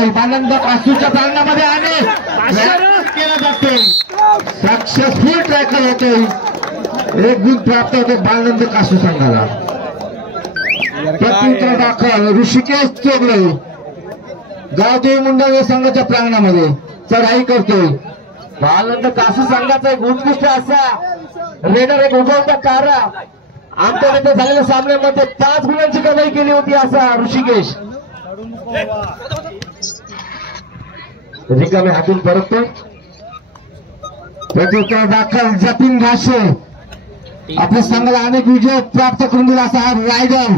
जातोय बालंद कासूच्या प्रांगणामध्ये आणि केला जातोय सक्सेसफुल ट्रॅकर होतोय एक गुण प्राप्त होते बालंद कासू संघाला प्रत्युत्तर दाखल ऋषिकेश चोगले गावदेवी मुंडे संघाच्या प्रांगणामध्ये चढाई करतोय बालंद कासू संघाचा एक उत्कृष्ट असा रेडर एक उगवता तारा आमच्या तिथे झालेल्या सामन्यामध्ये 5 गुणांची कमाई केली होती असा ऋषिकेश रिकामे हातून परततो प्रत्युत्तर दाखल जतीन घाशे आपल्या संघाला अनेक विजय प्राप्त करून दिला असा हा रायडर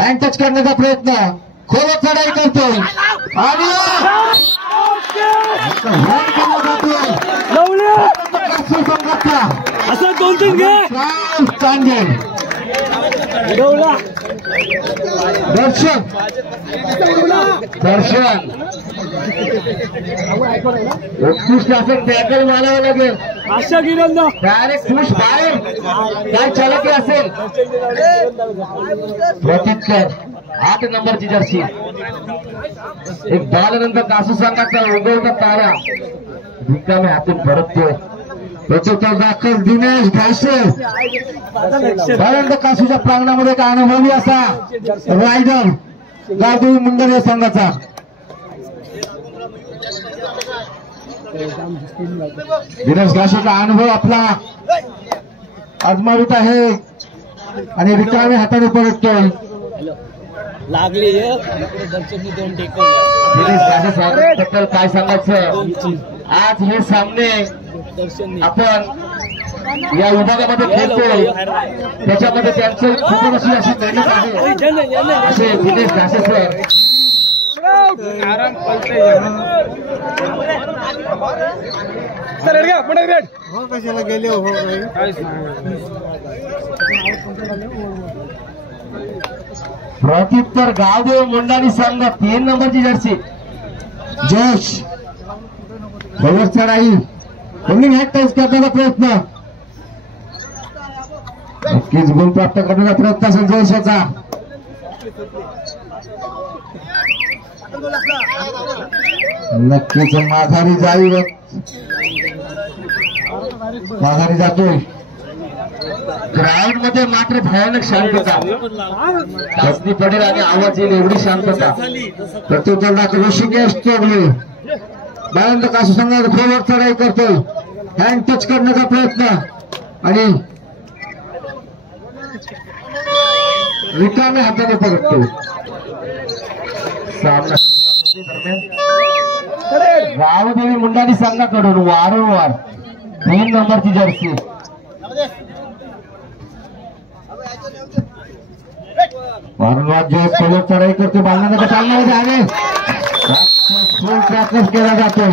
हँड टच करण्याचा प्रयत्न खोलत चढाई करतो आणि असं 2-3 घे चांगले दर्शन उत्कृष्ट असं टॅकल मारावं लागेल आशा गिरंदा डायरेक्ट पुश बाहेर काय चालकी असेल प्रत्युत्तर 8 नंबरची जर्सी एक बालनंतर कासू संघाचा उगवता तारा रिकामे हातून परततो प्रत्युत्तर दाखल दिनेश घासे बालंद कासूच्या प्रांगणामध्ये एक अनुभवी असा रायडर गावदेवी मुंडे संघाचा दिनेश घासेचा अनुभव आपला आजमावित आहे आणि रिकामे हाताने परततोय लागली दर्शनी 2 टेकल दिनेश घासेबद्दल काय सांगायचं आज हे सामने आपण या विभागामध्ये खेळतोय त्याच्यामध्ये त्यांचं खूप अशी मेहनत आहे असे दिनेश घासे सर आराम कशाला गेले हो प्रत्युत्तर गावदेव मुंडानी संघ 3 नंबरची जर्सी जोश बरोबर चढाई रनिंग हॅड टच करण्याचा प्रयत्न नक्कीच गुण प्राप्त करण्याचा प्रयत्न असेल जोशाचा नक्कीच माघारी जातोय ग्राउंड मध्ये मात्र भयानक शांतता कसली पडेल आणि आवाज येईल एवढी शांतता प्रत्युत्तर दाखल ऋषिकेश चोगले बालंद कासू संघात खोलवर चढाई करतोय हँड टच करण्याचा प्रयत्न आणि रिकाम्या हाताने परततो सामना गावदेवी मुंडानी संघाकडून वारंवार 3 नंबरची जर्सी वारंवार जो खोलवर चढाई करतो बालनाचा चालण्यामध्ये आहे फुल प्रॅक्टिस केला जातो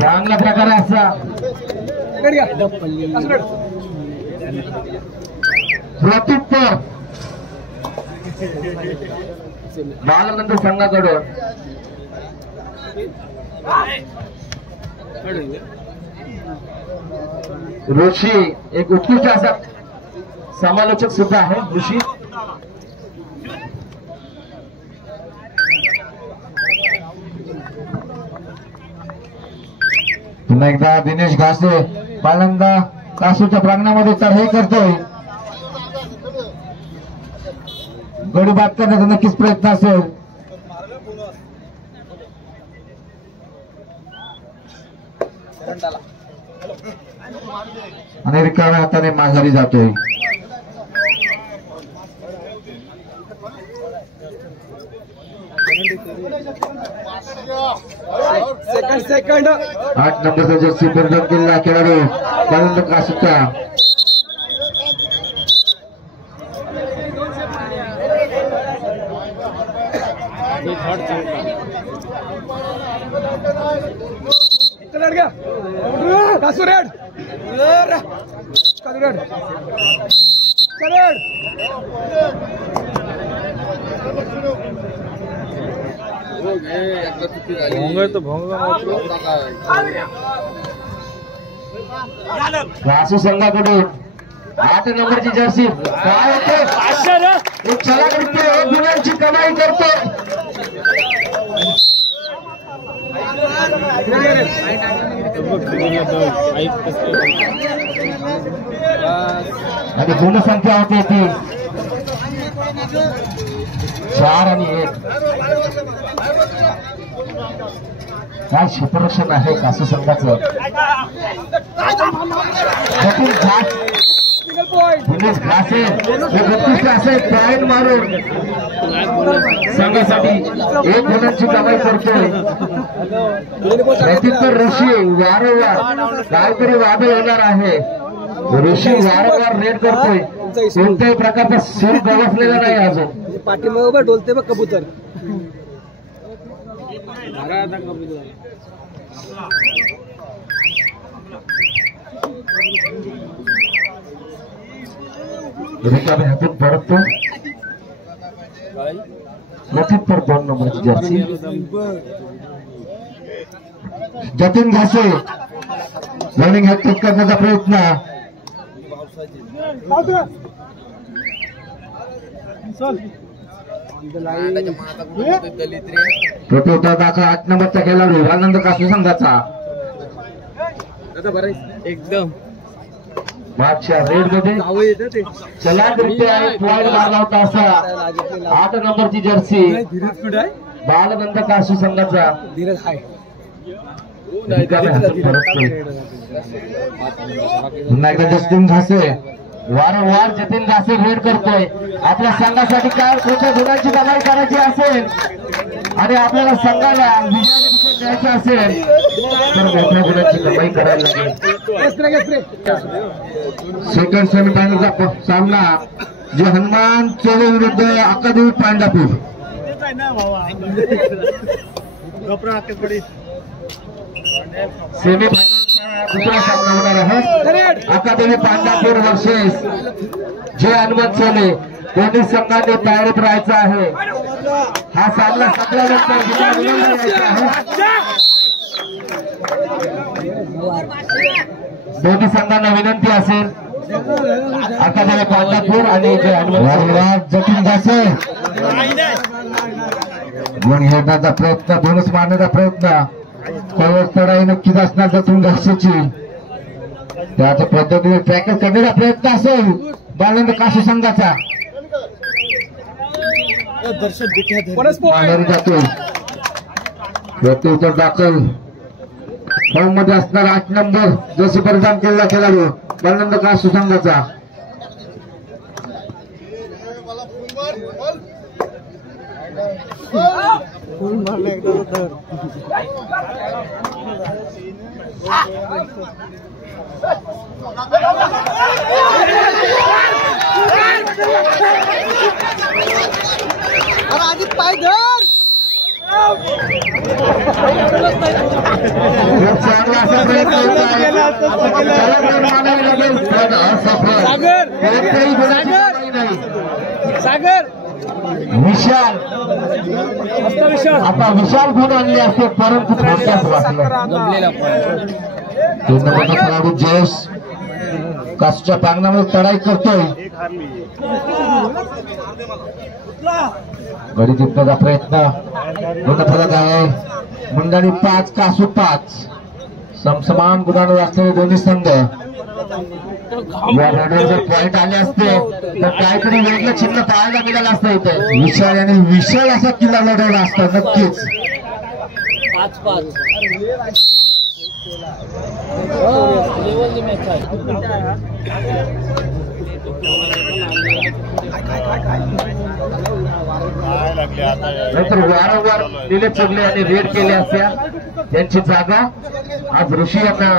चांगला प्रकार असा प्रत्युत्तर बालनंतर संघाकडून ऋषी एक उत्कृष्ट असा समालोचक सुद्धा आहे ऋषी पुन्हा एकदा दिनेश घासे बालंद कासूच्या प्रांगणामध्ये चढाई करतोय गडी बाद करण्याचा नक्कीच प्रयत्न असेल आणि रिकाम्या हाताने माघारी जातोय सेकंड 8 नंबरचा जर्सी परिधान केलेला खेळाडू बालंद कासूचा कासू रेड कासू संघाकडून 8 नंबरची जर्सी काय होते एक गुणांची कमाई करतो आणि गुण संख्या होती ती 4 आणि 1. काय क्षेत्ररक्षण आहे कासू संघाचं. दिनेश घासे उत्कृष्ट असे पॉइंट मारून संघासाठी 1 गुणांची कमाई करतोय. प्रत्युत्तर ऋषी वारंवार काहीतरी वादळ होणार आहे. ऋषी वारंवार रेड करतोय. कोणत्याही प्रकारचा सूर गवसलेला नाही अजून. पाठीमागं डोलते बघ कबूतर. रिकामे हातून परततो. प्रत्युत्तर 2 नंबरची जर्सी जतीन घासे रनिंग हॅट्रिक करण्याचा प्रयत्न. प्रत्युत्तराचा 8 नंबरचा खेळाडू आनंद कासू संघाचा एकदम मागच्या रेड मध्ये चलांतरित्या पॉइंट मारला होता असा 8 नंबरची जर्सी बालनंद कासू संघाचा. पुन्हा एकदा जतीन घासे वारंवार जतीन घासे रेड करतोय. आपल्या संघासाठी काय कोणत्या गुणांची कमाई करायची असेल आणि आपल्याला संघाला विजयाला द्यायचं असेल तर मोठ्या गुणांची कमाई करायला लागेल. सेकंड सेमीफायनलचा सामना जे हनुमान चोले विरुद्ध अकादेवी पांडापूर. सेमीफायनलचा दुसरा सामना होणार आहे. अकादेमी पांडापूर वर्सेस जे हनुमान चोले. दोन्ही संघाने तयारीत राहायचं आहे. हा सामना संपल्यानंतर दोन्ही संघांना विनंती असेल अकादेमी पांडापूर आणि जे हनुमान जतीन घासे गुण घेण्याचा प्रयत्न बोनस मारण्याचा प्रयत्न. कवर चढाई नक्कीच असणार जतीन घासेची. त्याच्या पद्धतीने ट्रॅकल करण्याचा प्रयत्न असेल बालनंद कासू संघाचा. माघारी जातो. प्रत्युत्तर दाखल फॉर्म मध्ये असणार 8 नंबर जशी परिधान केलेला खेळाडू बालनंद कासू संघाचा. आधी पाय धर. चांगला असा प्रयत्न होत आहे. सागर विशाल आता विशाल गुण आणले असते परंतु थोडक्यात वाटलं. 3 नंबरचा खेळाडू जयेश कासूच्या प्रांगणामध्ये चढाई करतोय. गडी जिंकण्याचा प्रयत्न मोठा फलक आहे. मंडळी 5 कासू 5 समसमान गुणांवर असलेले दोन्ही संघ. या लढ्यात जर पॉइंट आले असते तर काहीतरी वेगळं चिन्ह पाहायला मिळालं असतं इथे. विशाल आणि विशाल असा किल्ला लढवला असता नक्कीच. 5-5 नंतर वारंवार दिले चुकले आणि रेड केले असत्या त्यांची जागा आज ऋषी यांना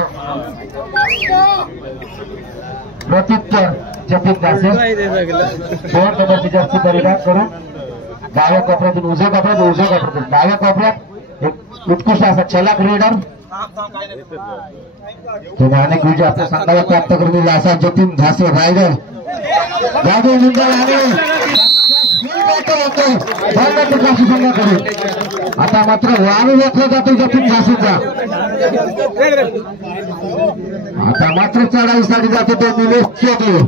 प्रत्युत्तर जतीन घासे 2 नंबरची जर्सी परिधान करून डाव्या कोपऱ्यातून उजव्या कोपऱ्यातून डाव्या कोपऱ्यात एक उत्कृष्ट असा छलाक रेडर त्याने अनेक विजय आपल्या संघाला प्राप्त करून दिला असा जतीन घासे रायडर गाडी कासू संघाकडे. आता मात्र वाळू वाचला जातो जतीन घासेचा. आता मात्र चढाईसाठी जातो तो निलेश चोगले.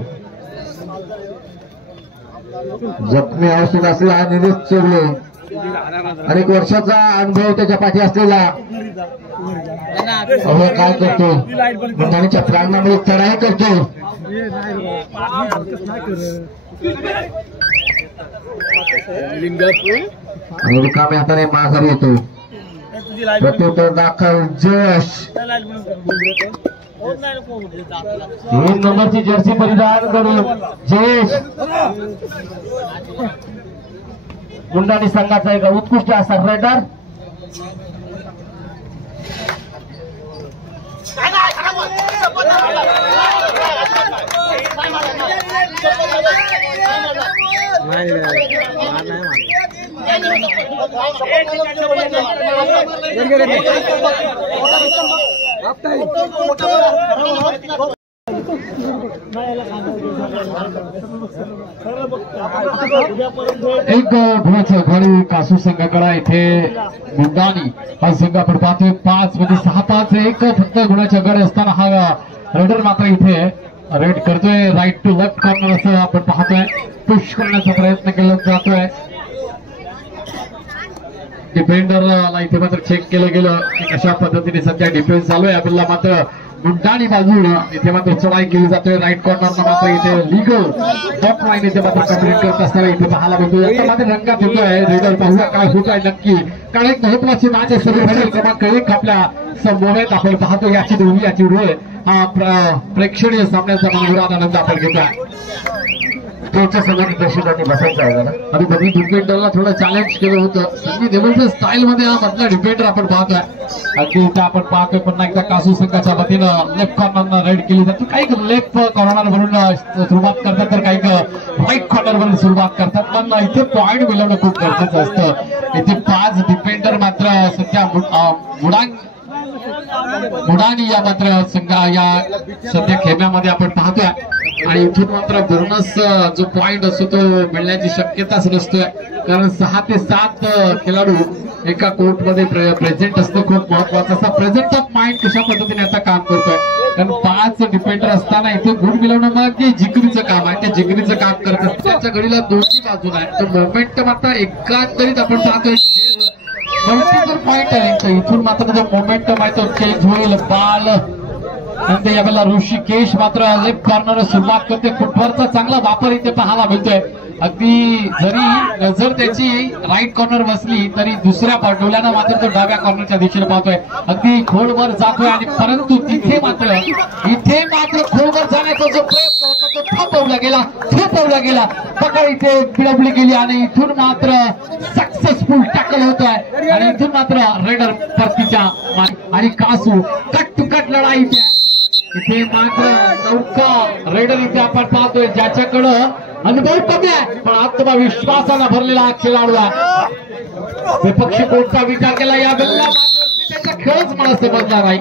जखमी अवस्थेत असलेला हा निलेश चोगले अनेक वर्षाचा अनुभव त्याच्या पाठी असलेला अहो काय करतो मुंडाणीच्या प्रांगणामध्ये चढाई करतो आणि रिकाम्या हाताने माघारी येतो प्रत्युत्तर दाखल जयश 3 नंबरची जर्सी परिधान करून जयेश मुंडाणी संघाचा एक उत्कृष्ट असा रेडर एक गुणाचा आघाडी कासू संघाकडे इथे मुंडाणी हा संघ आपण पाहतोय 5 मध्ये 6-5 एक फक्त गुणाची आघाडी असताना हा रेडर मात्र इथे रेड करतोय राईट टू लेफ्ट कॉर्नर असं आपण पाहतोय पुश करण्याचा प्रयत्न केला जातोय डिफेंडरला इथे मात्र चेक केलं गेलं की कशा पद्धतीने सध्या डिफेन्स चालू आहे आपल्याला मात्र मुंडाणी बाजून इथे मात्र चढाई केली जाते राईट कॉर्नरला मात्र इथे लीगल टॉप लाईन इथे मात्र कंप्लीट करत असताना इथे पाहायला मिळतो आता मात्र रंगात येतोय रेडर पाहूया काय होत आहे नक्की कारण एक महत्वाची मॅच आहे सेमीफायनल क्रमांक 1 आपल्या समोर आपण पाहतो याची दोन्ही याची डोळे हा प्रेक्षणीय सामन्याचा मनोरंजक आनंद आपण घेतोय त्याच्या सगळ्यांनी दर्शकांनी बसायचं आहे जरा आणि कधी डिफेंडरला थोडं चॅलेंज केलं होतं संधी देवलच्या स्टाईल मध्ये हा मधला डिफेंडर आपण पाहतोय अगदी इथे आपण पाहतोय पुन्हा एकदा कासू संघाच्या वतीनं लेफ्ट कॉर्नरनं रेड केली जाते काही लेफ्ट कॉर्नर वरून सुरुवात करतात तर काही राईट कॉर्नर वरून सुरुवात करतात पण इथे पॉइंट मिळवणं खूप गरजेचं असतं इथे 5 डिफेंडर मात्र सध्या मुंडाणी या मात्र संघा या सध्या खेळण्यामध्ये आपण पाहतोय आणि इथून मात्र बोनस जो पॉइंट असतो तो मिळण्याची शक्यताच नसतोय कारण 6 ते 7 खेळाडू एका कोर्टमध्ये प्रेझेंट असतो खूप महत्वाचा असा प्रेझेंट ऑफ माइंड कशा पद्धतीने आता काम करतोय कारण 5 डिफेंडर असताना इथे गुण मिळवणं मग ते जिगरीचं काम आहे ते जिगरीचं काम करत असतं त्याच्या घडीला दोन्ही बाजूला आहे तर मोमेंटम आता एकंदरीत आपण पाहतोय मल्टिपल पॉइंट आहे तर इथून मात्र जो मोमेंटम आहे तो चेंज होईल बाल नंतर यावेळेला ऋषिकेश मात्र लेफ्ट कॉर्नर सुरुवात करते फुटवरचा चांगला वापर इथे पाहायला मिळतोय अगदी जरी नजर त्याची राईट कॉर्नर बसली तरी दुसऱ्या डोळ्यानं मात्र तो डाव्या कॉर्नरच्या दिशेने पाहतोय अगदी खोलवर जातोय आणि परंतु इथे मात्र खोलवर जाण्याचा जो प्रयत्न होता तो थांबवला गेला पकड इथे पिळवली गेली आणि इथून मात्र सक्सेसफुल टॅकल होतोय आणि इथून मात्र रेडर परतीच्या आणि कासू कट टू कट लढाई इथे मात्र नौका रेडर इथे आपण पाहतोय ज्याच्याकडं अनुभव कमी आहे पण आत्मविश्वासानं भरलेला हा खेळाडू आहे विपक्षी कोर्टचा विचार केला यावेळेला मात्र त्याचा खेळच मला समजला नाही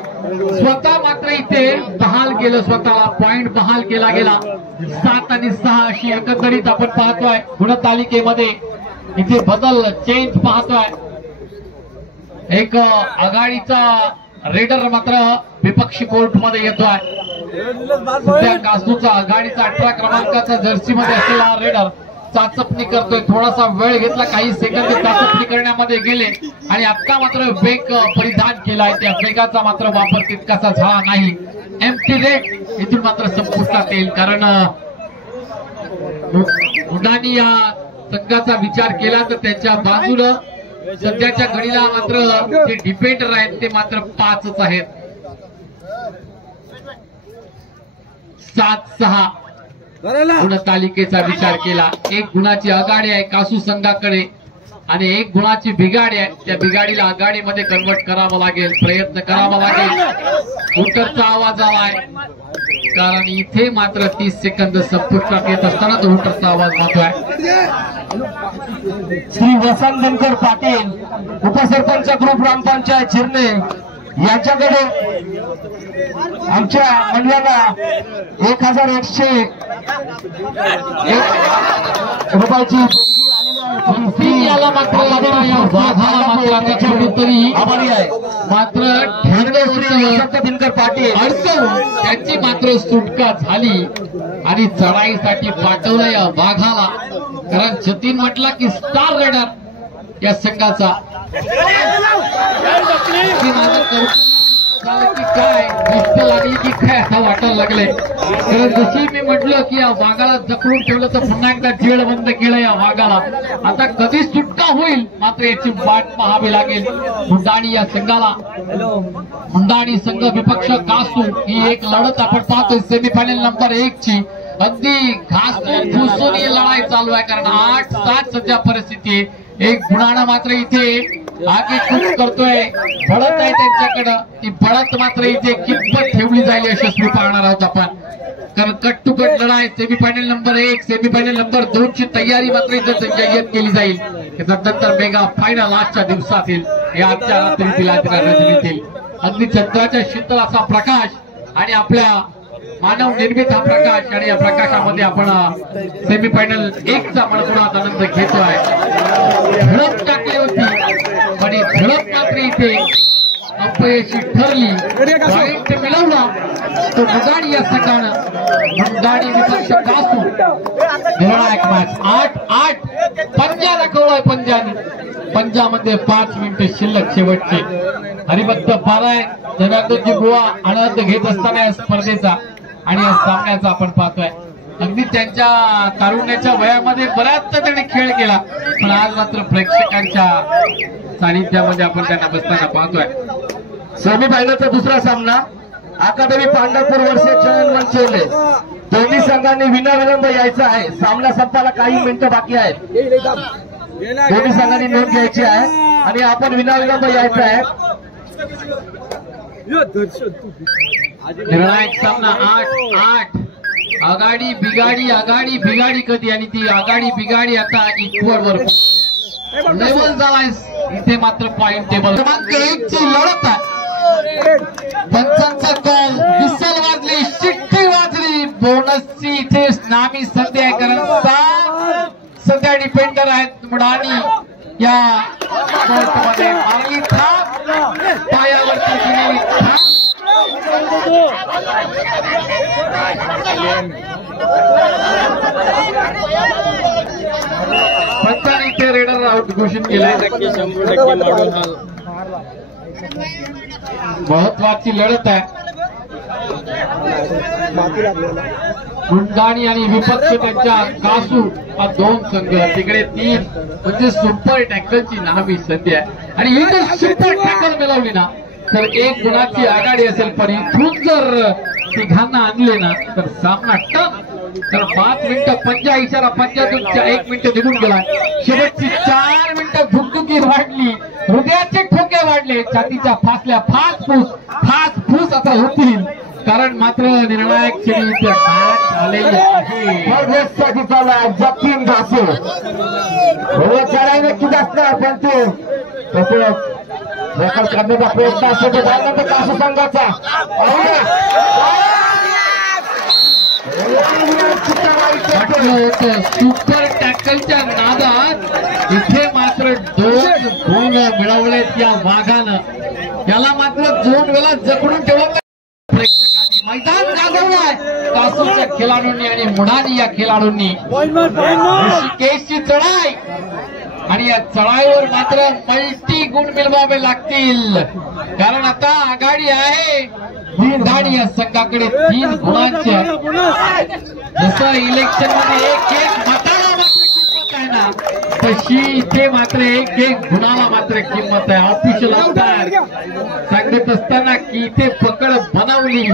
स्वतः मात्र इथे बहाल केलं स्वतःला पॉइंट बहाल केला गेला 7 आणि 6 अशी एकंदरीत आपण पाहतोय गुणतालिकेमध्ये इथे बदल चेंज पाहतोय एक आघाडीचा रेडर मात्र विपक्षी कोर्ट मध्ये येतोय सध्या कासूचा आघाडीचा 18 क्रमांकाचा जर्सी मध्ये असलेला रेडर चाचपणी करतोय थोडासा वेळ घेतला काही सेकंद चाचपणी करण्यामध्ये गेले आणि आता मात्र वेग परिधान केलाय त्या वेगाचा मात्र वापर तितकासा झाला नाही एम्प्टी रेड इथून मात्र संपुष्टात येईल कारण मुंडाणी या संघाचा विचार केला तर त्याच्या बाजूला सध्याच्या घडीला मात्र जे डिफेंडर आहेत ते मात्र 5च आहेत 7-6 गुणतालिकेचा विचार केला 1 गुणाची आघाडी आहे कासू संघाकडे आणि 1 गुणाची बिघाडी आहे त्या बिघाडीला आघाडीमध्ये कन्वर्ट करावं लागेल प्रयत्न करावा लागेल हुटरचा आवाज आलाय कारण इथे मात्र 30 सेकंद संपुष्टात येत असताना तो हुटरचा आवाज मागतोय श्री वसंत दिनकर पाटील उपसरपंच ग्रुप ग्रामपंचायत चिरणे यांच्याकडे आमच्या मंडळाला 1101 रुपयाची याला मात्र आभारी आहे मात्र दिनकर पाटील अडकवून त्याची मात्र सुटका झाली आणि चढाईसाठी पाठवलं या वाघाला कारण जतीन म्हटला की स्टार रेडर या संघाचा की काय गोष्ट लागली की काय आता वाटायला लागले. कारण जशी मी म्हटलं की या वाघाला जखडून ठेवलं तर पुन्हा एकदा जेल बंद केलं या वाघाला. आता कधी सुटका होईल मात्र याची वाट पाहावी लागेल. मुंडाणी या संघाला मुंडाणी संघ विपक्ष कासू ही एक लढत आपण पाहतोय सेमीफायनल नंबर 1 ची. अगदी घासून फुसून ही लढाई चालू आहे. कारण 8-7 सध्या परिस्थिती आहे. एक गुणानं मात्र इथे आगे कूच करतोय. बळत आहे त्यांच्याकडं. ती बळत मात्र इथे कितपत ठेवली जाईल यशस्वी पाहणार आहोत आपण. कारण कट टू कट लढाई सेमीफायनल नंबर 1 सेमीफायनल नंबर 2 ची तयारी मात्र इथे जय्यत केली जाईल. त्यानंतर मेगा फायनल आजच्या दिवसात येईल. या आजच्या रात्रीतील अगदी चंद्राच्या शीतल असा प्रकाश आणि आपल्या मानव निर्मित हा प्रकाश आणि या प्रकाशामध्ये आपण सेमीफायनल 1 चा मनपूर्वक आनंद घेतोय. झडप टाकली होती पण झडप मात्र इथे अपयशी ठरली. पॉइंट मिळवला तो मुंडाणी या संघानं. मुंडाणी विपक्ष कासू निर्णायक मॅच 8-8 पंजा दाखवलाय पंजाने. पंजामध्ये 5 मिनिटे शिल्लक शेवटचे. हरिभक्त पाराय जनार्दनजी बुवा आनंद घेत असताना या स्पर्धेचा आणि या सामन्याचा आपण पाहतोय. अगदी त्यांच्या तारुण्याच्या वयामध्ये बऱ्याच त्यांनी खेळ केला पण आज मात्र प्रेक्षकांच्या सानिध्यामध्ये आपण त्यांना बसताना पाहतोय. सेमीफायनलचा दुसरा सामना अकादमी पांढरपूर वर्षे चलन मंचवले. दोन्ही संघांनी विनाविलंब यायचं आहे. सामना संपायला काही मिनिटं बाकी आहेत. दोन्ही संघांनी नोंद घ्यायची आहे आणि आपण विनाविलंब यायचं आहे. निर्णायक सामना 8-8 आघाडी बिगाडी कधी आणि ती आघाडी बिगाडी आता इक्वल वर लेवल झालाय. इथे मात्र पॉइंट टेबल क्रमांक 1 ची लढत आहे. पंचांचा कॉल विसल वाजली शिट्टी वाजली. बोनसची इथे नामी संधी आहे. कारण सध्या डिफेंडर आहेत मुंडाणी या कोर्टमध्ये. मारली थाप पायावरती दिलेली थाप. पंचाने इथे रेडर आउट घोषित केलाय. महत्वाची लढत आहे. मुंडाणी आणि विपक्ष त्यांच्या कासू हा 2 संघ. तिकडे 3 म्हणजे सुपर टॅकलची नामी संधी आहे. आणि ही जर सुपर टॅकल मिळवली ना तर 1 गुणाची आघाडी असेल. पण इथून जर तिघांना आणले ना तर सामना टफ. तर 5 मिनिटं पंजा इशारा. पंजातून 1 मिनिट निघून गेला. शेवटची 4 मिनिटं धुकधुकी वाढली. हृदयाचे ठोके वाढले. छातीच्या फासल्या फास आता होतील. कारण मात्र निर्णायक श्रेणीचे मॅच आलेली आहे. जतीन घासू चढाई नक्कीच असणार पण तो तसंच रेकॉर्ड करण्याचा प्रयत्न असतो. तो त्यानंतर कासू संघाचा सुपर टॅकलच्या नादात इथे मात्र 2 गुण मिळवलेत या वाघानं. याला मात्र 2 वेळा जखडून ठेवलं. प्रेक्षकांनी मैदान गाजवलाय कासूच्या खेळाडूंनी आणि मुंडाणी या खेळाडूंनी. ऋषिकेशची चढाई आणि या चढाईवर मात्र मल्टी गुण मिळवावे लागतील. कारण आता आघाडी आहे मुंडाणी या संघाकडे 3 गुणांची. जसं इलेक्शन मध्ये 1-1 मताला मात्र किंमत आहे ना तशी इथे मात्र 1-1 गुणाला मात्र किंमत आहे. ऑफिशियल अंतर सांगत असताना की इथे पकड बनवली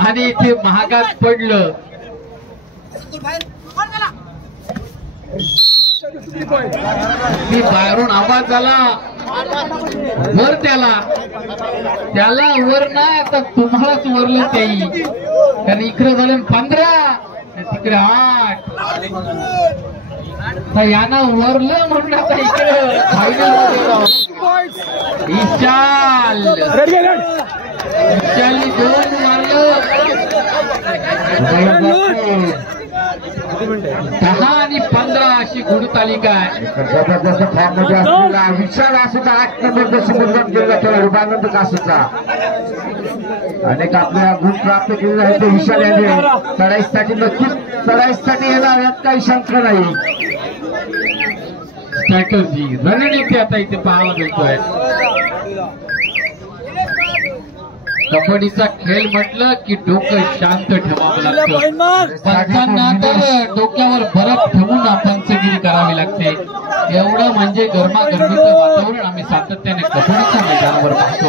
आणि इथे महागात पडलं. ती बाहेरून आवाज आला वर. त्याला वर नाही आता तुम्हालाच वरलं ते. कारण इकडे झाले 15 तिकडे 8. तर यानं वरलं म्हणून आता इकडे फायनल विशालनी 2 मारलं. 10 आणि 15 अशी गुणतालिका आहे. जबरदस्त फॉर्म मध्ये असलेला विशाल आसूचा 8 नंबर जशी मुद्रण केलेला खेळाडू आनंद कासूचा. अनेक आपल्या गुण प्राप्त केलेला आहे तो विशाल याने. चढाईसाठी नक्कीच चढाईसाठी येणार यात काही शंका नाही. स्ट्रॅटर्जी रणनीती आता इथे पाहायला मिळतोय. कबड्डीचा खेळ म्हटलं की डोकं शांत ठेवावं लागतं. पंचांना तर डोक्यावर बरफ ठेवून पंचगिरी करावी लागते. एवढं म्हणजे गरमागरमीचं वातावरण आम्ही सातत्याने कबड्डीच्या मैदानावर पाहतो.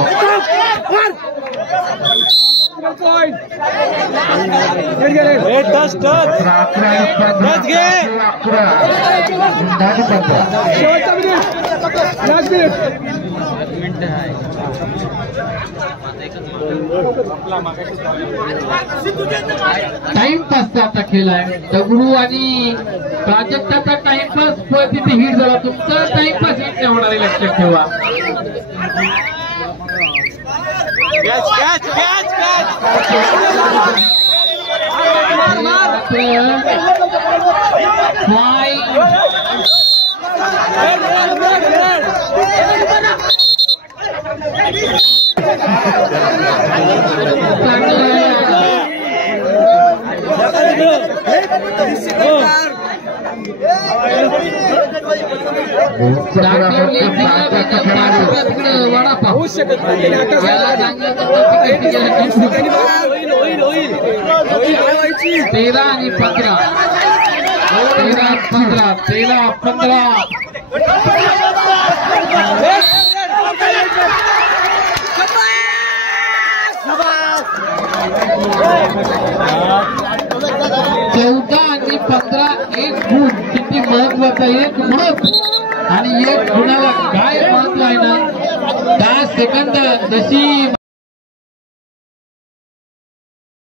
टाइमपासचा आता खेळ आहे. दगडू आणि प्राजक्ताचा टाइमपास तिथे हिट झाला. तुमचा टाइमपास हिट नाही होणार आहे, लक्षात ठेवा. होऊ शकत नाही. 13 आणि 15 13 15 14 आणि 15 एक गुण किती महत्वाचा. एक मत आणि एक गुणाला काय महत्व आहे ना. 10 सेकंद जशी